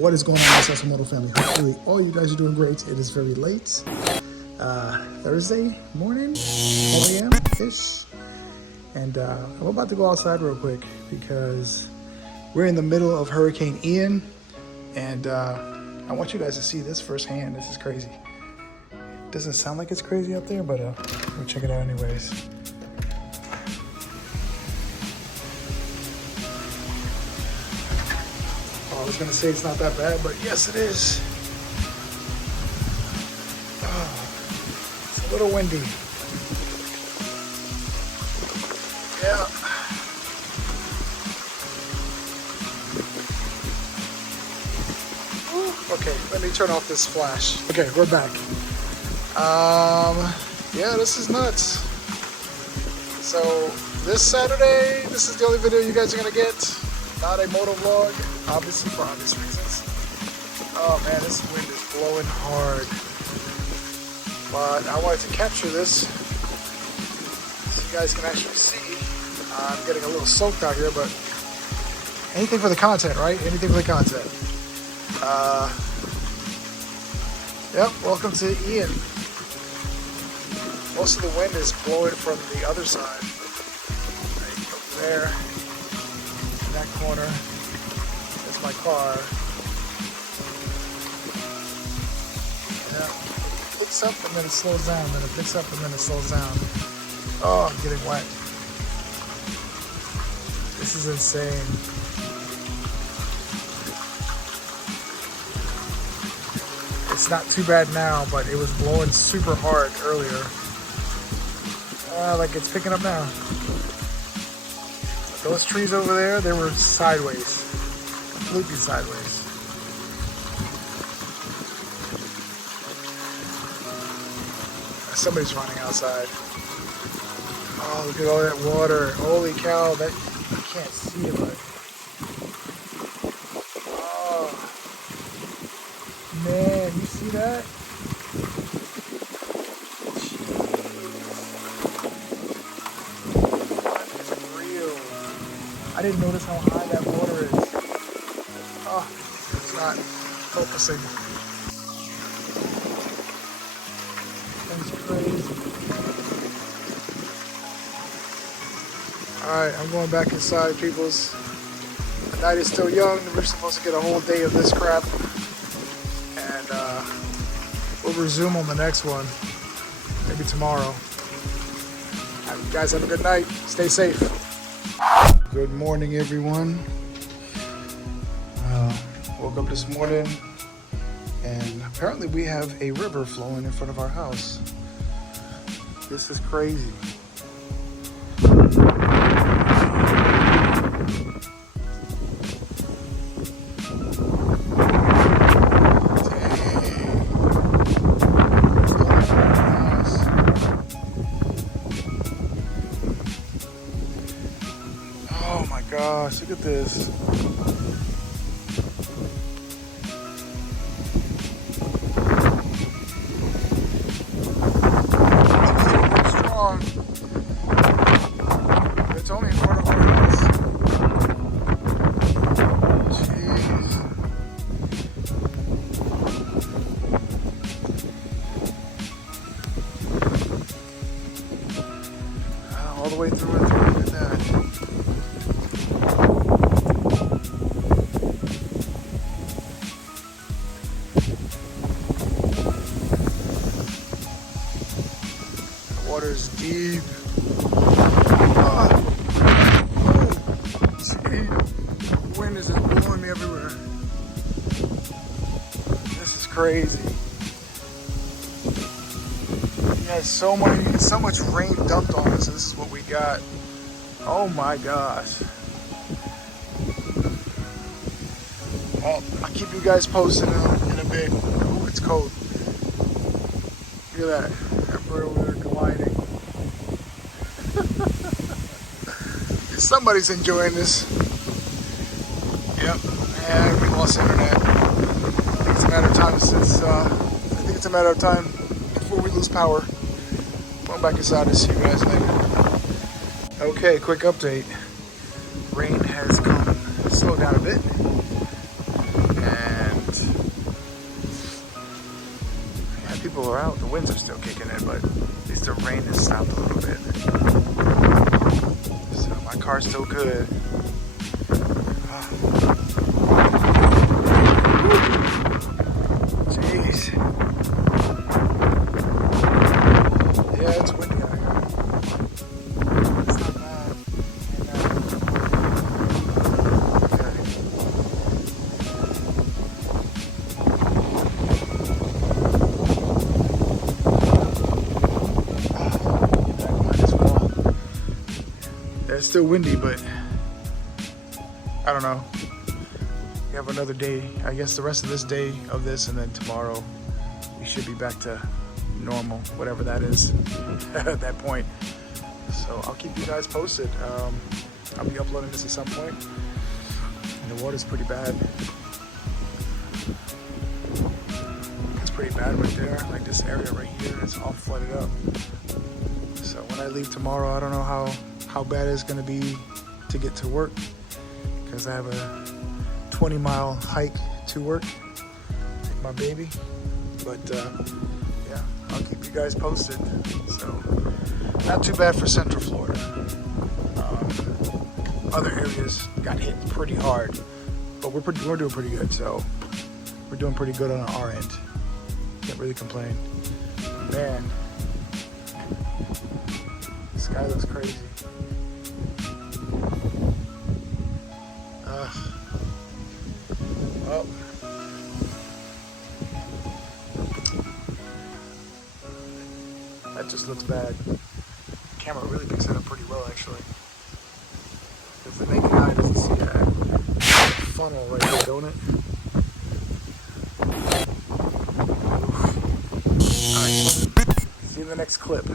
What is going on, my Salsa Moto family? Hopefully all you guys are doing great. It is very late, Thursday morning, 12 a.m.-ish. And I'm about to go outside real quick because we're in the middle of Hurricane Ian. And I want you guys to see this firsthand. This is crazy. It doesn't sound like it's crazy up there, but we'll check it out anyways. I was gonna say it's not that bad, but yes it is. Oh, it's a little windy. Yeah. Ooh, okay, let me turn off this flash. Okay, we're back. Yeah, this is nuts. So this Saturday, this is the only video you guys are gonna get. Not a moto vlog, obviously for obvious reasons. Oh man, this wind is blowing hard. But I wanted to capture this so you guys can actually see. I'm getting a little soaked out here, but anything for the content, right? Anything for the content. Yep, welcome to Ian. Most of the wind is blowing from the other side. Right over there. That corner is my car. Yeah, it picks up and then it slows down, then it picks up and then it slows down. Oh, I'm getting wet. This is insane. It's not too bad now, but it was blowing super hard earlier. Like it's picking up now. Those trees over there, they were sideways, completely sideways. Somebody's running outside. Oh, look at all that water. Holy cow, that you can't see it, but oh, man, you see that? I didn't notice how high that water is. Oh, it's not focusing. That's crazy. Alright, I'm going back inside, peoples. The night is still young. We're supposed to get a whole day of this crap. And we'll resume on the next one. Maybe tomorrow. You guys have a good night. Stay safe. Good morning, everyone. Woke up this morning and apparently we have a river flowing in front of our house. This is crazy. Oh my gosh, look at this. It's strong. It's only in front of our house. Jeez. All the way through and through. Look at that. Water's deep. The wind is just blowing me everywhere. This is crazy. Yeah, so much rain dumped on us. This is what we got. Oh my gosh. Well, I'll keep you guys posted in a bit. Oh, it's cold. Look at that. We're gliding. Somebody's enjoying this. Yep, and we lost internet. I think it's a matter of time before we lose power. Going back inside to see you guys later. Okay, quick update. Rain has come, slowed down a bit, and people are out. The winds are still kicking in, but at least the rain has stopped a little bit. So my car's still good. Jeez. Yeah, it's windy out here. It's not bad. It's still windy, but I don't know. We have another day. I guess the rest of this day of this, and then tomorrow we should be back to normal, whatever that is at that point. So I'll keep you guys posted. I'll be uploading this at some point. And the water's pretty bad. It's pretty bad right there. Like this area right here is all flooded up. So when I leave tomorrow, I don't know how bad it's gonna be to get to work, because I have a 20-mile hike to work with my baby. But yeah, I'll keep you guys posted. So not too bad for Central Florida. Other areas got hit pretty hard, but we're doing pretty good. So we're doing pretty good on our end. Can't really complain. Man, the sky looks crazy. Well, that just looks bad. The camera really picks it up pretty well, actually. Because the naked eye doesn't see that funnel right there, don't it? Alright, see you in the next clip.